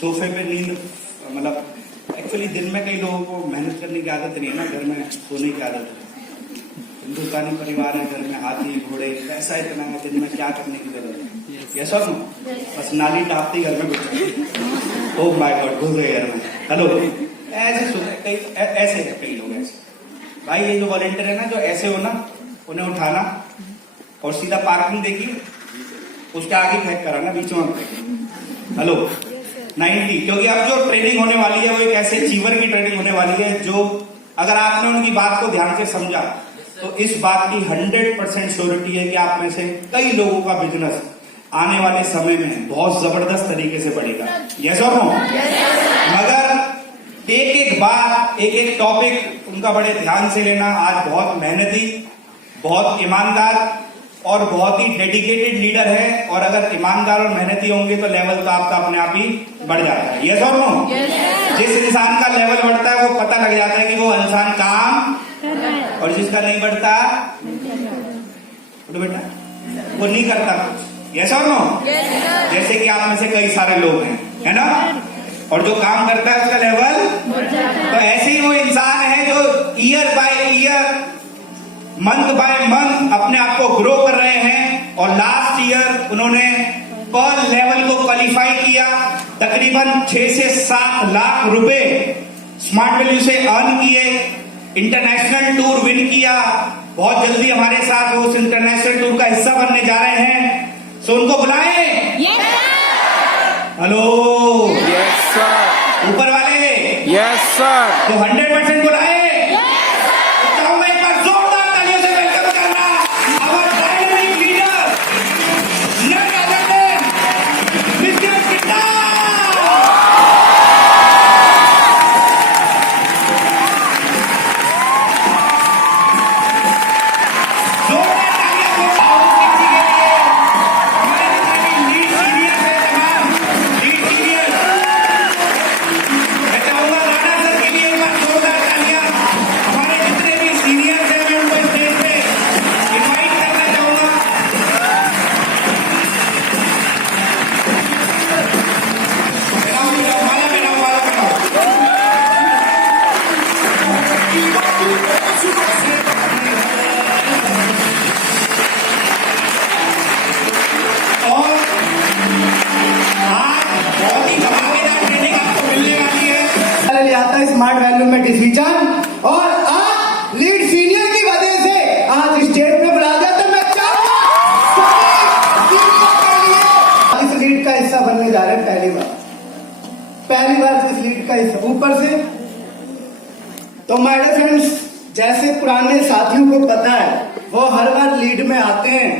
सोफे पे नींद, मतलब एक्चुअली दिन में कई लोगों को मेहनत करने की आदत नहीं है ना, घर में सोने की आदत है। हिंदुस्तानी परिवार है, घर में हाथी घोड़े पैसा इतना है, दिन में क्या करने की जरूरत है? यस और नो? बस नाली टापती घर में घुस। ओह माय गॉड, घुस गए घर में। हेलो, ऐसे सोते कई, ऐसे है कई लोग ऐसे। भाई ये जो वॉलेंटियर है ना, जो ऐसे हो ना, उन्हें उठाना और सीधा पार्किंग देखिए, उसके आगे फेंक कराना, बीच में। हेलो 90, क्योंकि अब जो ट्रेनिंग होने वाली है वो एक ऐसे अचीवर की ट्रेनिंग होने वाली है जो अगर आपने उनकी बात को ध्यान से समझा तो इस बात की 100% श्योरिटी है कि आप में से कई लोगों का बिजनेस आने वाले समय में बहुत जबरदस्त तरीके से बढ़ेगा। यस और नो? मगर एक एक बात, एक एक टॉपिक उनका बड़े ध्यान से लेना। आज बहुत मेहनती, बहुत ईमानदार और बहुत ही डेडिकेटेड लीडर है, और अगर ईमानदार और मेहनती होंगे तो लेवल तो आपका अपने आप ही बढ़ जाता है। यस और नो? जिस इंसान का लेवल बढ़ता है वो पता लग जाता है कि वो इंसान काम, और जिसका नहीं बढ़ता तो बेटा वो नहीं करता कुछ। यस और नो? जैसे कि आप में से कई सारे लोग हैं, है ना, और जो काम करता है उसका लेवल। तो ऐसे ही वो इंसान है जो year by year, month by month अपने आप को ग्रो कर रहे हैं, और लास्ट ईयर उन्होंने पर लेवल को क्वालिफाई किया। तकरीबन 6 से 7 लाख रुपए स्मार्ट वैल्यू से अर्न किए, इंटरनेशनल टूर विन किया। बहुत जल्दी हमारे साथ वो उस इंटरनेशनल टूर का हिस्सा बनने जा रहे हैं। सो उनको बुलाएं। Hello, yes sir. ऊपर वाले यस सर। तो 100% बुलाए। चाहूंगा एक बार जोरदार तालियों से वेलकम करना हमारा dynamic leader, none other than mister Kitta. जोरदार तालियां दो किट्टी के लिए। हमारे जितने भी लीड सीनियर्स हैं, तमाम लीड सीनियर्स, मैं चाहूंगा राणा सर के लिए एक बार जोरदार तालियां। हमारे जितने भी सीनियर्स हैं मैं उनको स्टेज पे इनवाइट करना चाहूंगा। माला बनाओ, माला बनाओ। और आज बहुत ही धमाकेदार ट्रेनिंग आपको मिलने वाली है। ले आता है स्मार्ट वैल्यू में डिसीजन, और आज लीड सीनियर की वजह से आज स्टेज पे बुला दिया। तो मैं चाहूंगा इस लीड का हिस्सा बनने जा रहे हैं पहली बार इस लीड का हिस्सा ऊपर से। तो माय डियर फ्रेंड्स, जैसे पुराने साथियों को पता है वो हर बार लीड में आते हैं,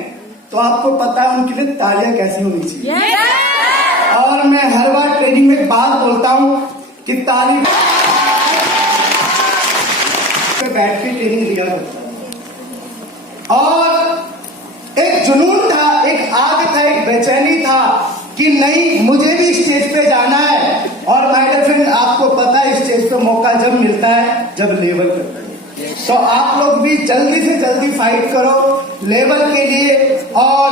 तो आपको पता है उनके लिए तालियां कैसी होनी चाहिए। और मैं हर बार ट्रेनिंग में एक बात बोलता हूं कि ताली पे बैठ के ट्रेनिंग दिया करता है। और एक जुनून था, एक आग था, एक बेचैनी था कि नहीं मुझे भी स्टेज पे जाना है। और माय डियर फ्रेंड, आपको पता है स्टेज पे मौका जब मिलता है जब लेवल करता है। तो आप लोग भी जल्दी से जल्दी फाइट करो लेवल के लिए। और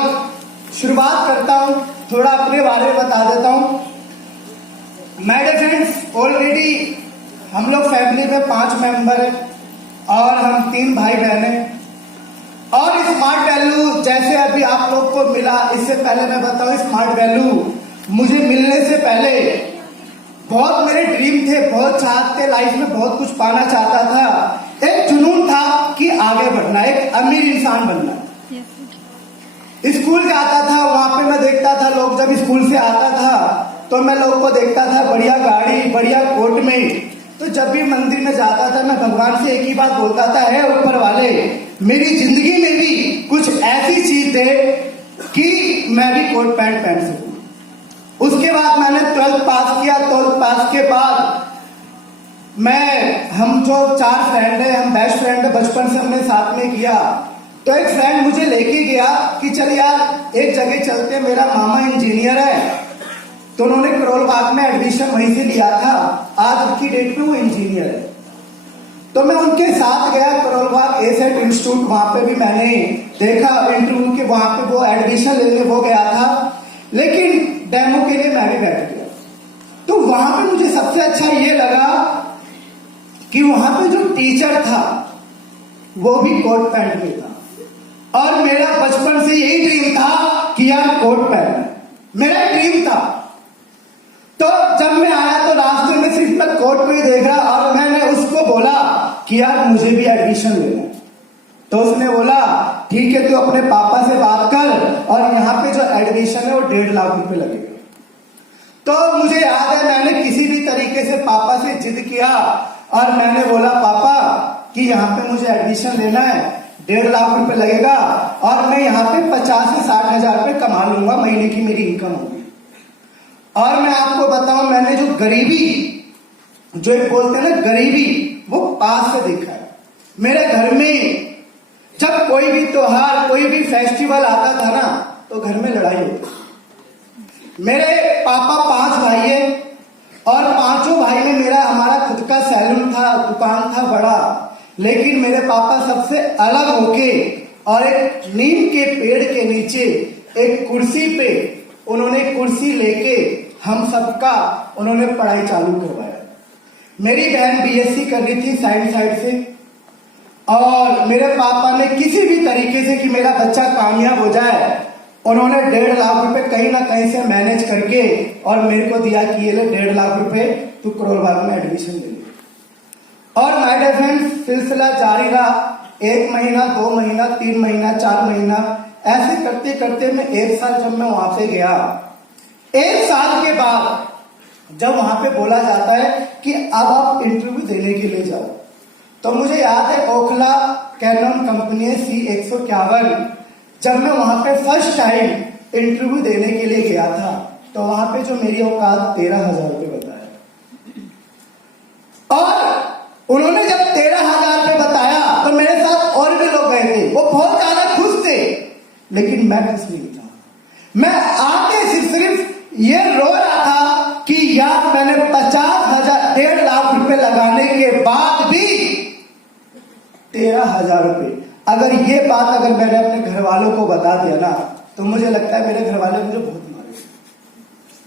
शुरुआत करता हूं, थोड़ा अपने बारे में बता देता हूं। माय डियर फ्रेंड्स, ऑलरेडी हम लोग फैमिली में 5 मेंबर हैं और हम 3 भाई बहन हैं। और स्मार्ट वैल्यू जैसे अभी आप लोग को मिला, इससे पहले मैं बताऊं स्मार्ट वैल्यू मुझे मिलने से पहले बहुत मेरे ड्रीम थे, बहुत चाहत थे, लाइफ में बहुत कुछ पाना चाहता था। एक जुनून था कि आगे बढ़ना, एक अमीर इंसान बनना। स्कूल जाता था, वहां पे मैं देखता था लोग जब स्कूल से आता था तो मैं लोग को देखता था बढ़िया गाड़ी, बढ़िया कोट में। तो जब भी मंदिर में जाता था मैं भगवान से एक ही बात बोलता था, है ऊपर वाले मेरी जिंदगी में भी कुछ ऐसी चीज दे कि मैं भी कोट पैंट पहन सकूं। उसके बाद मैंने 12th पास किया। 12th पास के बाद हम जो 4 फ्रेंड है, हम बेस्ट फ्रेंड है, बचपन से हमने साथ में किया। तो एक फ्रेंड मुझे लेके गया कि चल यार एक जगह चलते, मेरा मामा इंजीनियर है। तो उन्होंने करोल बाग में एडमिशन वहीं से लिया था, आज की डेट में वो इंजीनियर है। तो मैं उनके साथ गया करोल बाग एसेट इंस्टीट्यूट, वहां पे भी मैंने देखा इंटरव्यू के, वहां पे वो एडमिशन लेने वो गया था, लेकिन डेमो के लिए मैं भी बैठ गया। तो सबसे अच्छा ये लगा कि वहां पे जो टीचर था वो भी कोट पैंट में था, और मेरा बचपन से यही ड्रीम था कि यार कोट पहनना, मेरा ड्रीम था। तो जब मैं आया तो रास्ते में सिर्फ मैं कोट को ही देख रहा, और मैंने उसको बोला कि यार मुझे भी एडमिशन लेना है। तो उसने बोला ठीक है, तू अपने पापा से बात कर, और यहाँ पे जो एडमिशन है वो 1.5 लाख रुपए लगेगा। तो मुझे याद है मैंने किसी भी तरीके से पापा से जिद किया, और मैंने बोला पापा कि यहाँ पे मुझे एडमिशन लेना है, 1.5 लाख रुपए लगेगा, और मैं यहाँ पे 50 से 60 हजार रुपए कमा लूंगा, महीने की मेरी इनकम होगी। और मैं आपको बताऊं, मैंने जो गरीबी, जो एक बोलते हैं ना गरीबी, वो पास से देखा है। मेरे घर में जब कोई भी त्योहार, कोई भी फेस्टिवल आता था ना, तो घर में लड़ाई होती। मेरे पापा 5 भाई है, और 5 भाई में हमारा खुद का सैलून था, दुकान था बड़ा, लेकिन मेरे पापा सबसे अलग होके और एक नीम के पेड़ के नीचे एक कुर्सी पे उन्होंने कुर्सी लेके हम सबका उन्होंने पढ़ाई चालू करवाया। मेरी बहन बीएससी कर रही थी साइंस साइड से, और मेरे पापा ने किसी भी तरीके से कि मेरा बच्चा कामयाब हो जाए, उन्होंने 1.5 लाख रुपए कहीं ना कहीं से मैनेज करके और मेरे को दिया कि ये ले 1.5 लाख रुपए, तू करोल बाग में एडमिशन ले ले। और माय डियर फ्रेंड्स, सिलसिला जारी रहा। 1 महीना, 2 महीना, 3 महीना, 4 महीना, ऐसे करते करते मैं 1 साल जब मैं वहां पे गया, 1 साल के बाद जब वहां पे बोला जाता है कि अब आप इंटरव्यू देने के लिए जाओ, तो मुझे याद है ओखला कैनन कंपनी है C151, जब मैं वहां पे फर्स्ट टाइम इंटरव्यू देने के लिए गया था, तो वहां पे जो मेरी औकात 13,000 रुपये बताया, और उन्होंने जब 13,000 रुपये बताया तो मेरे साथ और भी लोग गए थे, वो बहुत ज्यादा खुश थे, लेकिन मैं खुश नहीं था। मैं आके सिर्फ ये रो रहा था कि यार मैंने 50,000, 1.5 लाख रुपए लगाने के बाद भी 13,000 रुपये, अगर ये बात अगर मैंने अपने घर वालों को बता दिया ना, तो मुझे लगता है मेरे घर वाले मुझे बहुत मारे,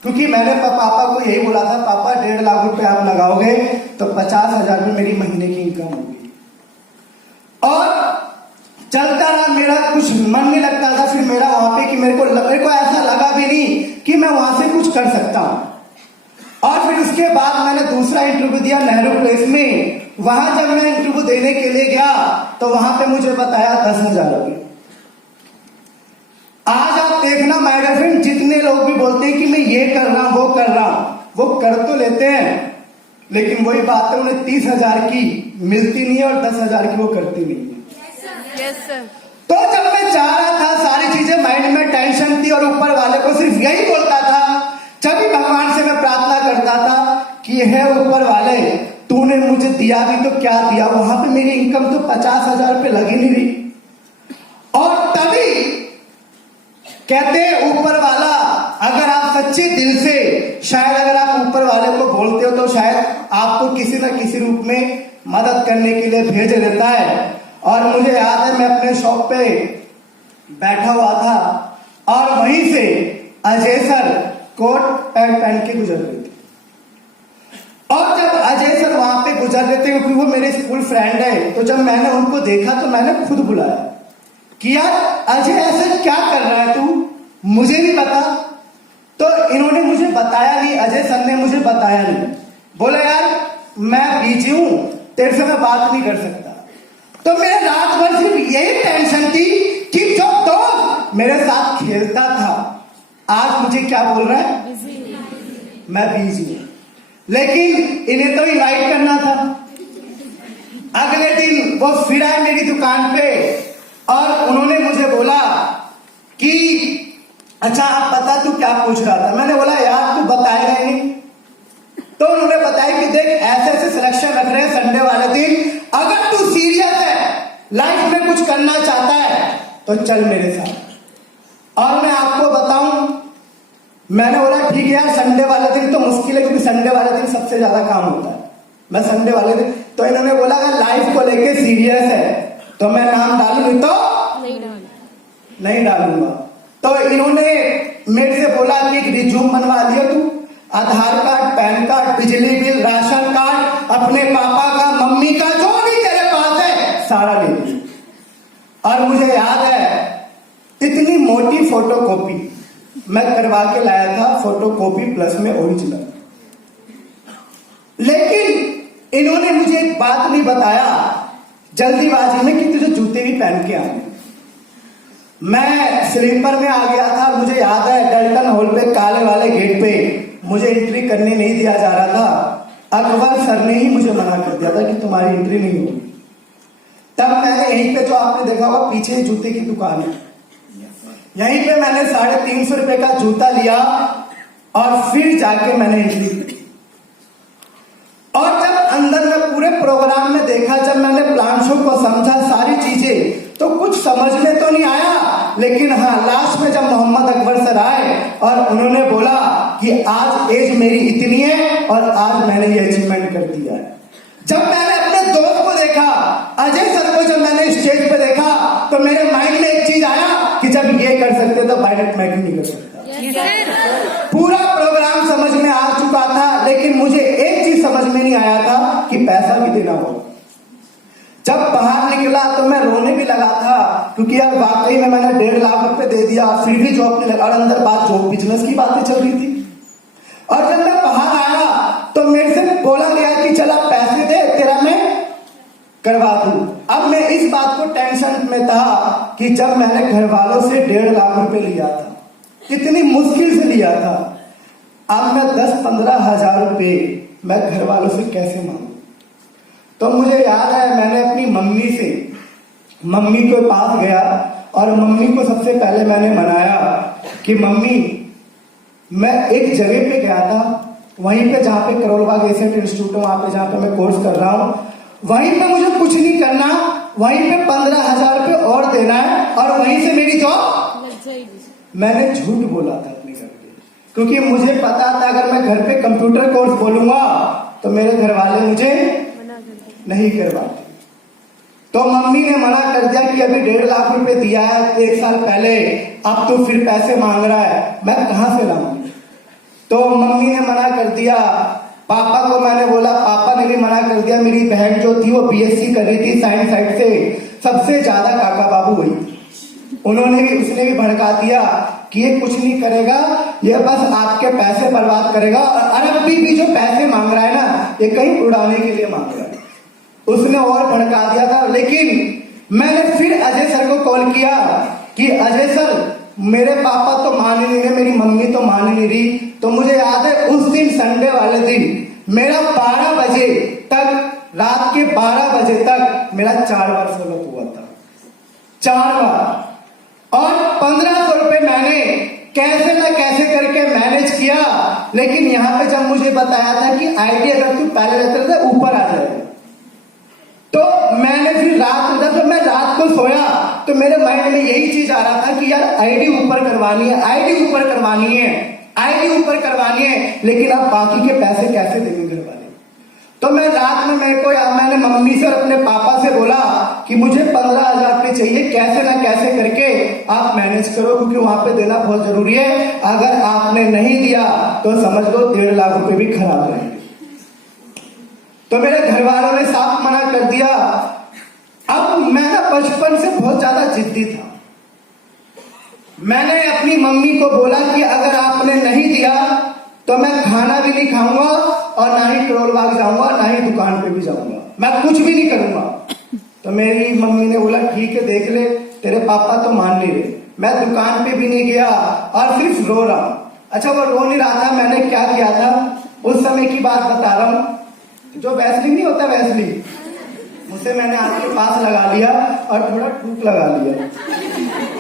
क्योंकि मैंने पापा को यही बोला था, पापा 1.5 लाख रुपए आप लगाओगे तो 50,000 में मेरी महीने की इनकम होगी। और चलता रहा, मेरा कुछ मन नहीं लगता था फिर मेरा वहां पे कि मेरे को ऐसा लगा भी नहीं कि मैं वहां से कुछ कर सकता हूं। और फिर उसके बाद मैंने दूसरा इंटरव्यू दिया नेहरू प्लेस में। वहां जब मैं इंटरव्यू देने के लिए गया तो वहां पे मुझे बताया 10,000 रुपये। आज आप देखना माय डियर फ्रेंड, जितने लोग भी बोलते हैं कि मैं ये कर रहा हूं, वो कर रहा हूं, वो कर तो लेते हैं, लेकिन वही बात है उन्हें 30,000 की मिलती नहीं है और 10,000 की वो करती नहीं है। तो जब मैं चाह रहा था, सारी चीजें माइंड में टेंशन थी, और ऊपर वाले को सिर्फ यही बोलता था, जब भी भगवान से मैं प्रार्थना करता था कि हे ऊपर वाले, तूने मुझे दिया भी तो क्या दिया, वहां पे मेरी इनकम तो 50,000 रुपये लगी नहीं रही। और तभी कहते ऊपर वाला, अगर आप सच्चे दिल से, शायद अगर आप ऊपर वाले को बोलते हो तो शायद आपको किसी न किसी रूप में मदद करने के लिए भेज देता है। और मुझे याद है मैं अपने शॉप पे बैठा हुआ था, और वहीं से अजय सर कोट पैंट पहन के गुजर रहे थे। और जब अजय सर वहां पे गुजर रहे थे, क्योंकि वो मेरे स्कूल फ्रेंड है, तो जब मैंने उनको देखा तो मैंने खुद बुलाया कि यार अजय ऐसा क्या कर रहा है तू, मुझे भी बता। तो इन्होंने मुझे बताया नहीं, अजय सर ने मुझे बताया नहीं, बोले यार मैं बिजी हूं, तेरे से मैं बात नहीं कर सकता। तो मेरे रात भर सिर्फ यही टेंशन थी कि जो दोस्त मेरे साथ खेलता था आज मुझे क्या बोल रहा है, मैं बिजी हूं। लेकिन इन्हें तो इनवाइट करना था। अगले दिन वो फिर आए मेरी दुकान पे, और उन्होंने मुझे बोला कि अच्छा आप बता तू क्या पूछ रहा था। मैंने बोला यार तू बताएगा नहीं। तो उन्होंने बताया कि देख ऐसे ऐसे सिलेक्शन रख रहे हैं संडे वाले दिन, अगर तू सीरियस है, लाइफ में कुछ करना चाहता है तो चल मेरे साथ। और मैं आपको बताऊं, मैंने बोला ठीक है यार, संडे वाले दिन तो मुश्किल है, क्योंकि संडे वाले दिन सबसे ज्यादा काम होता है, मैं संडे वाले दिन। तो इन्होंने बोला अगर लाइफ को लेके सीरियस है तो मैं नाम डालूं, नहीं तो नहीं डालूंगा। तो इन्होंने मेरे से बोला कि एक रिज्यूम बनवा लिया तू, आधार कार्ड, पैन कार्ड, बिजली बिल, अपने पापा का, मम्मी का, जो भी तेरे पास है सारा ले लिया। और मुझे याद है इतनी मोटी फोटोकॉपी मैं करवा के लाया था, फोटोकॉपी प्लस में ओरिजिनल। लेकिन इन्होंने मुझे एक बात नहीं बताया जल्दीबाजी में कि तुझे जूते भी पहन के आए। मैं स्लीपर में आ गया था, मुझे याद है डल्टन हॉल पे काले वाले गेट पे मुझे एंट्री करने नहीं दिया जा रहा था। अकबर सर ने ही मुझे मना कर दिया था कि तुम्हारी एंट्री नहीं होगी। तब मैंने यहीं पे, जो आपने देखा होगा पीछे जूते की दुकान है, यहीं पे मैंने 350 रुपए का जूता लिया और फिर जाके मैंने एंट्री की। और जब अंदर में पूरे प्रोग्राम में देखा, जब मैंने प्लान शो को समझा सारी चीजें, तो कुछ समझ में तो नहीं आया। लेकिन हाँ, लास्ट में जब मोहम्मद अकबर सर आए और उन्होंने बोला कि आज एज मेरी इतनी है और आज मैंने ये अचीवमेंट कर दिया है। जब मैंने अपने दोस्त को देखा, अजय सर को जब मैंने स्टेज पे देखा, तो मेरे माइंड में एक चीज आया कि जब ये कर सकते तो पायलट मैं क्यों नहीं कर सकता। पूरा प्रोग्राम समझ में आ चुका था, लेकिन मुझे एक चीज समझ में नहीं आया था कि पैसा भी देना होगा। जब बाहर निकला तो मैं रोने भी लगा था, क्योंकि यार वाकई में मैंने 1.5 लाख रुपए दे दिया, फिर भी जॉब नहीं लगा। और अंदर बात जॉब बिजनेस की बातें चल रही थी। और जब मैं बाहर आया तो मेरे से बोला गया कि चला पैसे दे, तेरा मैं करवा दूं। अब मैं इस बात को टेंशन में था कि जब मैंने घर वालों से 1.5 लाख रुपए लिया था, कितनी मुश्किल से लिया था, अब मैं 10-15 हजार रुपए मैं घर वालों से कैसे मांगू। तो मुझे याद है मैंने अपनी मम्मी के पास गया और मम्मी को सबसे पहले मैंने मनाया कि मम्मी, मैं एक जगह पे गया था, वहीं पे जहाँ पे करोल बाग एशियन इंस्टीट्यूट है, वहां पे जहाँ पे मैं कोर्स कर रहा हूँ, वहीं पे मुझे कुछ नहीं करना, वहीं पे 15,000 रुपए और देना है और वहीं से मेरी जॉब लग जाएगी। मैंने झूठ बोला था अपने घर पे, क्योंकि मुझे पता था अगर मैं घर पे कंप्यूटर कोर्स बोलूंगा तो मेरे घर वाले मुझे नहीं करवाते। तो मम्मी ने मना कर दिया कि अभी 1.5 लाख रुपए दिया है 1 साल पहले, अब तो फिर पैसे मांग रहा है, मैं कहां से लाऊं। तो मम्मी ने मना कर दिया। पापा को मैंने बोला, पापा ने भी मना कर दिया। मेरी बहन जो थी वो बीएससी कर रही थी साइंस साइड से, सबसे ज्यादा काका बाबू हुई, उसने भी भड़का दिया कि ये कुछ नहीं करेगा, ये बस आपके पैसे बर्बाद करेगा, और अभी भी जो पैसे मांग रहा है ना, ये कहीं उड़ाने के लिए मांग रहा है। उसने और भड़का दिया था। लेकिन मैंने फिर अजय सर को कॉल किया कि अजय सर, मेरे पापा तो मान ही नहीं रहे, मेरी मम्मी तो मान ही नहीं रही। तो मुझे याद है उस दिन, संडे वाले दिन, मेरा 12 बजे तक, रात के 12 बजे तक मेरा 4 बार फॉलोअप हुआ था, 4 बार। और 1500 रुपए मैंने कैसे न कैसे करके मैनेज किया। लेकिन यहाँ पे जब मुझे बताया था कि आईडी अगर तू पहले रहते थे ऊपर आ जाएगा, तो मैंने फिर जब मैं रात को सोया तो मेरे माइंड में यही चीज आ रहा था कि यार आईडी ऊपर करवानी है, आईडी ऊपर करवानी है, आईडी ऊपर करवानी है। लेकिन अब बाकी के पैसे कैसे देंगे घर वाले। तो मैं रात में मैंने मम्मी से और अपने पापा से बोला कि मुझे 15,000 रुपए चाहिए, कैसे ना कैसे करके आप मैनेज करो, क्योंकि वहां पे देना बहुत जरूरी है। अगर आपने नहीं दिया तो समझ लो 1.5 लाख रुपए भी खराब रहेंगे। तो मेरे घर वालों ने साफ मना कर दिया। अब मैं ना बचपन से बहुत ज्यादा जिद्दी था। मैंने अपनी मम्मी को बोला कि अगर आपने नहीं दिया तो मैं खाना भी नहीं खाऊंगा और ना ही करोल बाग जाऊंगा, ना ही दुकान पे भी जाऊंगा, मैं कुछ भी नहीं करूंगा। तो मेरी मम्मी ने बोला ठीक है, देख ले, तेरे पापा तो मान नहीं रहे। मैं दुकान पे भी नहीं गया और सिर्फ रो रहा हूं। अच्छा, वो रो नहीं रहा था, मैंने क्या किया था, उस समय की बात बता रहा हूं। जो वैसलीन नहीं होता, वैसलीन, मुझसे मैंने आंख के पास लगा लिया और थोड़ा टूक लगा लिया,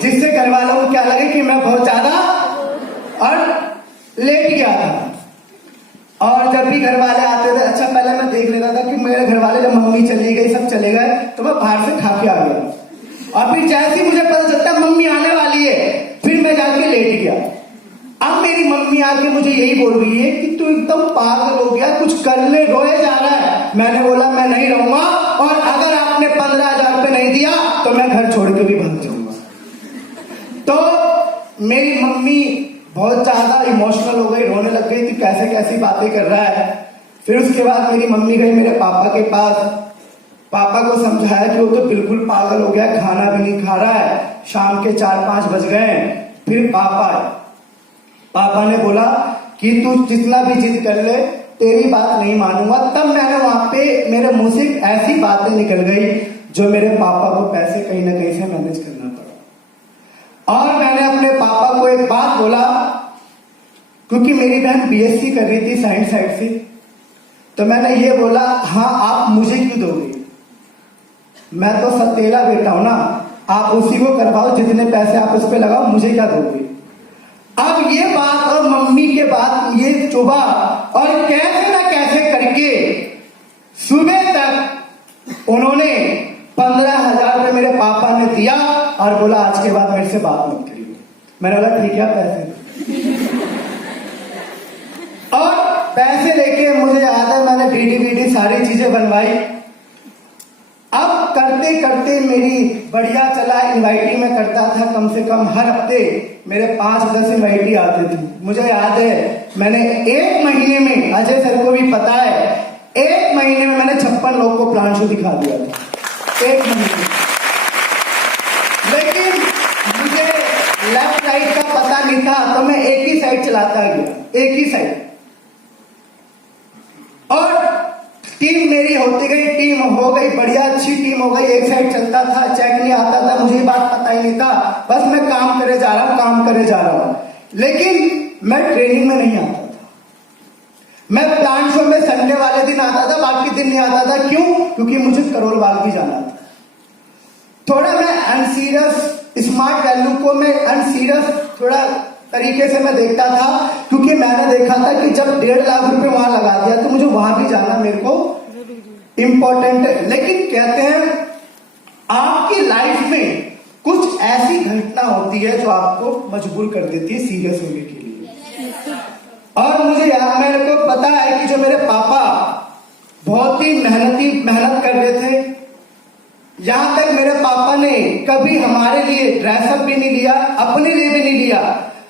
जिससे घर वालों को क्या लगे कि मैं बहुत ज्यादा और लेट गया था। और जब भी घर वाले आते थे, अच्छा पहले मैं देख लेता था कि मेरे घर वाले, जब मम्मी चली गई, सब चले गए, तो मैं बाहर से खा के आ गया। और फिर जैसे ही मुझे पता चलता मम्मी आने वाली है, फिर मैं जाके लेट गया। अब मेरी मम्मी आके मुझे यही बोल रही है कि तू एकदम पागल हो गया, कुछ कर ले, रोए जा रहा है। मैंने बोला मैं नहीं रहूंगा, और अगर आपने 15,000 रुपए नहीं दिया तो मैं घर छोड़ के भी भाग जाऊंगा। तो मेरी मम्मी बहुत ज्यादा इमोशनल हो गई, रोने लग गई कि कैसे कैसी बातें कर रहा है। फिर उसके बाद मेरी मम्मी गई मेरे पापा के पास, पापा को समझाया कि वो तो बिल्कुल पागल हो गया, खाना भी नहीं खा रहा है, शाम के 4-5 बज गए। फिर पापा ने बोला कि तू जितना भी जिद कर ले, तेरी बात नहीं मानूंगा। तब मैंने वहां पे मेरे मुंह से ऐसी बातें निकल गई जो मेरे पापा को पैसे कहीं ना कहीं से मैनेज करना पड़ा। और मैंने अपने पापा को एक बात बोला, क्योंकि मेरी बहन बीएससी कर रही थी साइंस साइड से, तो मैंने ये बोला, हाँ आप मुझे क्यों दोगे, मैं तो सतेला बेटा हूं ना, आप उसी को करवाओ, जितने पैसे आप उस पर लगाओ, मुझे क्या दोगे। अब ये बात और मम्मी के बाद ये चुभा, और कैसे ना कैसे करके सुबह तक उन्होंने 15,000 रुपये मेरे पापा ने दिया और बोला आज के बाद मेरे से बात मत करिए। मैंने बोला ठीक है पैसे। और पैसे लेके मुझे याद है मैंने डीडी सारी चीजें बनवाई। अब करते करते मेरी बढ़िया चला, इनवाइटी में करता था, कम से कम हर हफ्ते मेरे 5-10 इनवाइटी आते थे। मुझे याद है मैंने 1 महीने में, अजय सर को भी पता है, 1 महीने में मैंने 56 लोग को प्लान शो दिखा दिया था, 1 महीने में। लेकिन मुझे लेफ्ट राइट का पता नहीं था, तो मैं एक ही साइड चलाता गया, एक ही साइड। और टीम मेरी होती गई, टीम हो गई बढ़िया, अच्छी टीम हो गई, एक साइड चलता था, चेक नहीं आता था, मुझे बात पता ही नहीं था, बस मैं काम करे जा रहा हूं। लेकिन मैं ट्रेनिंग में नहीं आता था, मैं प्लान शो में संडे वाले दिन आता था, बाकी दिन नहीं आता था। क्यों? क्योंकि मुझे करोल बाग भी जाना था। थोड़ा मैं अनसीरियस स्मार्ट वैल्यू को मैं अनसीरियस थोड़ा तरीके से मैं देखता था, क्योंकि मैंने देखा था कि जब 1.5 लाख रुपए वहां लगा दिया तो मुझे वहां भी जाना मेरे को इंपॉर्टेंट है। लेकिन कहते हैं आपकी लाइफ में कुछ ऐसी घटना होती है जो आपको मजबूर कर देती है सीरियस होने के लिए। और मुझे याद, मेरे को पता है कि जो मेरे पापा बहुत ही मेहनत कर रहे थे, यहां तक मेरे पापा ने कभी हमारे लिए ड्रेसअप भी नहीं लिया, अपने लिए भी नहीं लिया।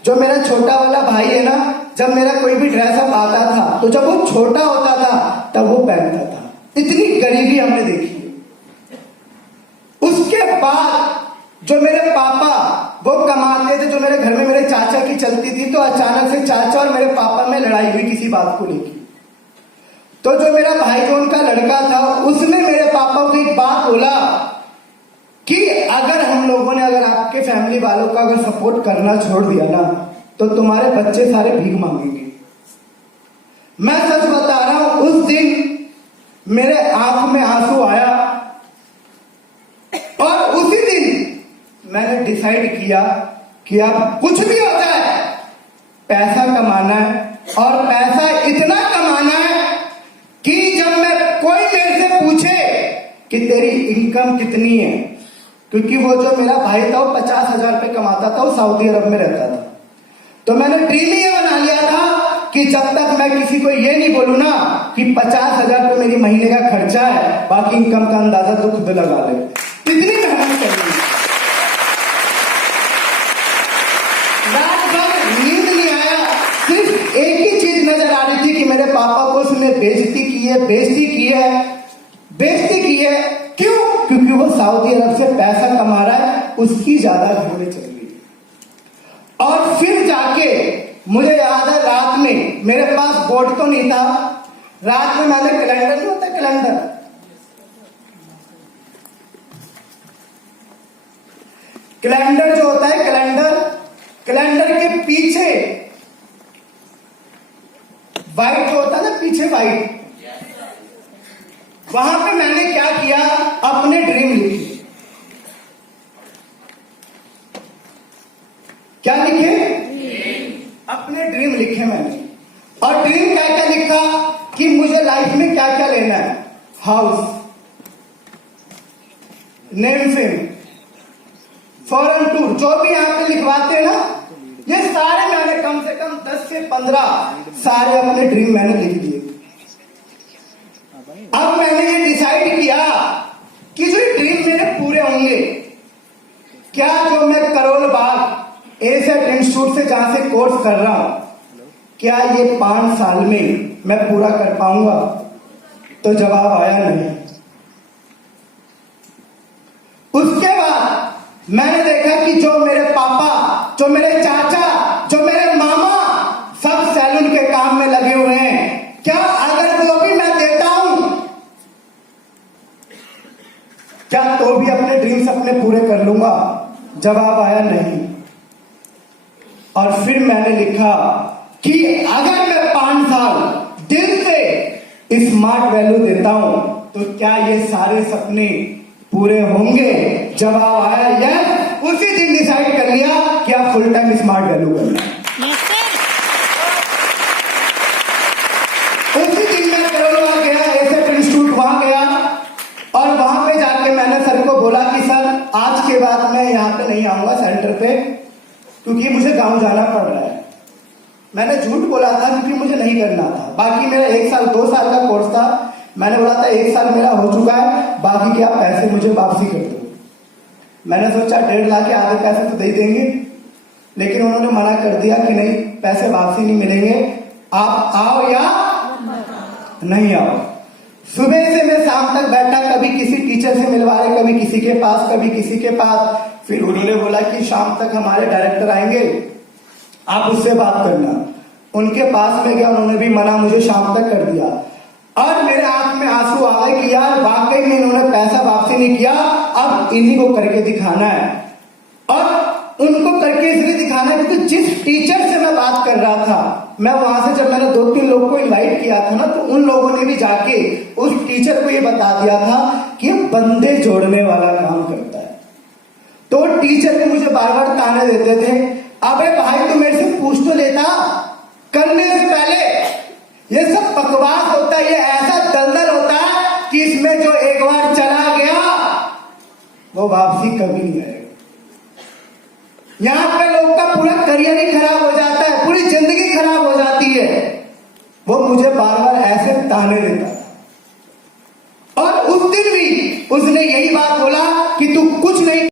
जो मेरा छोटा वाला भाई है ना, जब मेरा कोई भी ड्रेसअप आता था तो जब वो छोटा होता था तब वो पहनता था। इतनी गरीबी हमने देखी है। उसके बाद जो मेरे पापा वो कमाते थे, जो मेरे घर में मेरे चाचा की चलती थी, तो अचानक से चाचा और मेरे पापा में लड़ाई हुई किसी बात को लेकर। तो जो मेरा भाई जो उनका लड़का था, उसने मेरे पापा को एक बात बोला कि अगर हम लोगों ने, अगर आपके फैमिली वालों का अगर सपोर्ट करना छोड़ दिया ना, तो तुम्हारे बच्चे सारे भीख मांगेंगे। मैं सच बता रहा हूं, उस दिन मेरे आंख में आंसू आया, और उसी दिन मैंने डिसाइड किया कि अब कुछ भी हो जाए, पैसा कमाना है, और पैसा इतना कमाना है कि जब मैं कोई मेरे से पूछे कि तेरी इनकम कितनी है, क्योंकि वो जो मेरा भाई था वो 50,000 रुपये कमाता था, वो सऊदी अरब में रहता था, तो मैंने ड्रीम ये बना लिया था कि जब तक मैं किसी को ये नहीं बोलूं ना कि 50,000 रुपये मेरी महीने का खर्चा है, बाकी इनकम का अंदाजा तो खुद लगा ले। इतनी मेहनत करनी, रात भर नींद नहीं आया, सिर्फ एक ही चीज नजर आ रही थी कि मेरे पापा को उसने बेइज्जती की है। क्यों? क्योंकि वो सऊदी अरब से पैसा कमा रहा है, उसकी ज्यादा भीड़ चल रही है। और फिर जाके मुझे याद है, रात में मेरे पास बोर्ड तो नहीं था, रात में मैंने कैलेंडर, नहीं होता कैलेंडर जो होता है, कैलेंडर के पीछे वाइट जो होता है ना, पीछे वाइट, वहां पे मैंने क्या किया, अपने ड्रीम लिखे। क्या लिखे? अपने ड्रीम लिखे मैंने। और ड्रीम क्या क्या लिखा कि मुझे लाइफ में क्या क्या लेना है, house, name fame, foreign tour, जो भी यहां पे लिखवाते हैं ना, ये सारे मैंने कम से कम 10 से 15 सारे अपने ड्रीम मैंने लिख दिए। अब मैंने ये डिसाइड किया कि जो ड्रीम मेरे पूरे होंगे, क्या जो मैं करोल बाग एसेट इंस्टीट्यूट से जहां से कोर्स कर रहा हूं, क्या ये 5 साल में मैं पूरा कर पाऊंगा? तो जवाब आया नहीं। उसके बाद मैंने देखा कि जो मेरे पापा, जो मेरे चाचा, जो मेरे मामा सब सैलून के काम में लगे हुए हैं, क्या अगर वो भी मैं देता हूं, क्या तो भी अपने ड्रीम्स अपने पूरे कर लूंगा? जवाब आया नहीं। और फिर मैंने लिखा कि अगर मैं 5 साल दिल से स्मार्ट वैल्यू देता हूं तो क्या ये सारे सपने पूरे होंगे? जवाब आया यस। उसी दिन डिसाइड कर लिया कि आप फुल टाइम स्मार्ट वैल्यू करना है। उसी दिन मैं करोलवा गया, एसेट इंस्टीट्यूट वहां गया और वहां पे जाके मैंने सर को बोला कि सर आज के बाद मैं यहाँ पे नहीं आऊंगा सेंटर पे, क्योंकि मुझे गांव जाना पड़ रहा है। मैंने झूठ बोला था क्योंकि मुझे नहीं करना था। बाकी मेरा 1 साल 2 साल का कोर्स था। मैंने बोला था 1 साल मेरा हो चुका है, बाकी के आप पैसे मुझे वापसी कर दो। मैंने सोचा 1.5 लाख के आधे पैसे तो दे देंगे, लेकिन उन्होंने मना कर दिया कि नहीं, पैसे वापसी नहीं मिलेंगे, आप आओ या नहीं आओ। सुबह से मैं शाम तक बैठा, कभी किसी टीचर से मिलवा रहे, कभी किसी के पास, कभी किसी के पास। फिर उन्होंने बोला कि शाम तक हमारे डायरेक्टर आएंगे, आप उससे बात करना। उनके पास में गया, उन्होंने भी मना मुझे शाम तक कर दिया। और मेरे आंख में आंसू आ गए कि यार वाकई में इन्होंने पैसा वापसी नहीं किया, अब इन्हीं को करके दिखाना है। और उनको करके इसलिए दिखाना है क्योंकि जिस टीचर से मैं बात कर रहा था, मैं वहां से जब मैंने 2-3 लोगों को इनवाइट किया था ना, तो उन लोगों ने भी जाके उस टीचर को ये बता दिया था कि ये बंदे जोड़ने वाला काम करता है। तो टीचर भी मुझे बार बार ताने देते थे, अबे भाई तू मेरे से पूछ तो लेता करने से पहले। ये सब बकवास होता है, ये ऐसा दलदल होता है कि इसमें जो एक बार चला गया वो वापसी कभी नहीं आएगा। यहां पे लोग का पूरा करियर ही खराब हो जाता है, पूरी जिंदगी खराब हो जाती है। वो मुझे बार बार ऐसे ताने देता था। और उस दिन भी उसने यही बात बोला कि तू कुछ नहीं